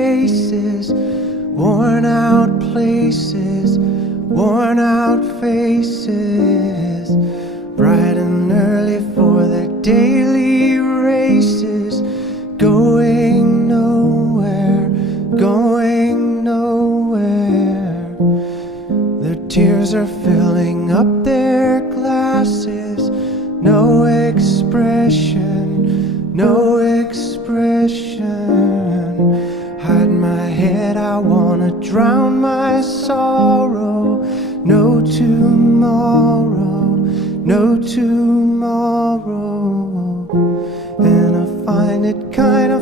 faces, worn out places, worn out faces, bright and early for their daily races, going nowhere, going nowhere. Their tears are filling up their glasses, no expression, no expression. Hide my head, I wanna drown my sorrow. No tomorrow, no tomorrow. And I find it kind of